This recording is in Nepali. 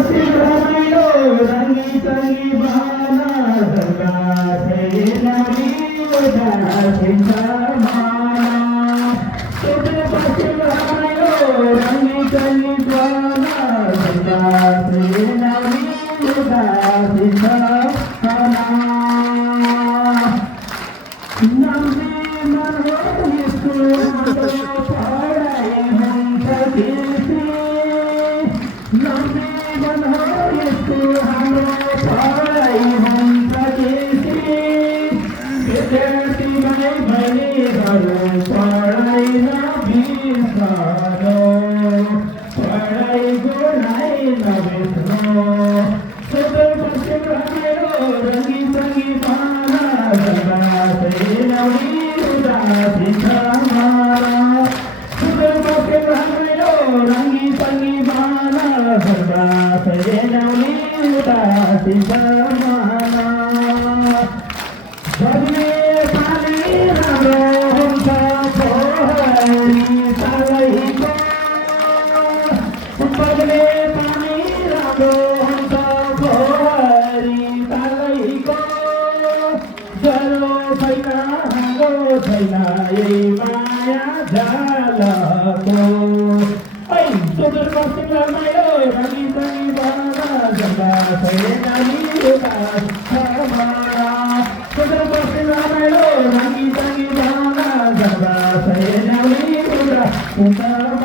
बसी रमाइलो रङ्गी चङ्गी बहाना ढल्का छैनौली उदासीन माना सुते बसी रमाइलो रङ्गी चङ्गी बहाना ढल्का छैनौली उदासीन माना नम्बी मन हो यसको पढाइ हुन्छ कृति नम्बी मन हो यसको हाम्रो पढाइ हुन्छ कृति विद्यार्थी भाइ बहिनीहरू पढाइ नबिर्सनु पढाइको लाई नबिर्सनु सुते बसी रमाइलो रङ्गी चङ्गी बहाना ढल्का छैनौली उदासीन माना सुते बसी रमाइलो रङ्गी चङ्गी बहाना ढल्का छैनौली उदासीन माना बग्ने पानी राम्रो हुन्छ पोखरी तलैको बग्ने पानी राम्रो हुन्छ पोखरी तलैको जरो छैन हाम्रो छैन यही माया जालको ऐ सुते बसी रमाइलो रङ्गी चङ्गी बहाना ढल्का छैनौली उदासीन माना सुते बसी रमाइलो रङ्गी चङ्गी बहाना ढल्का छैनौली उदासीन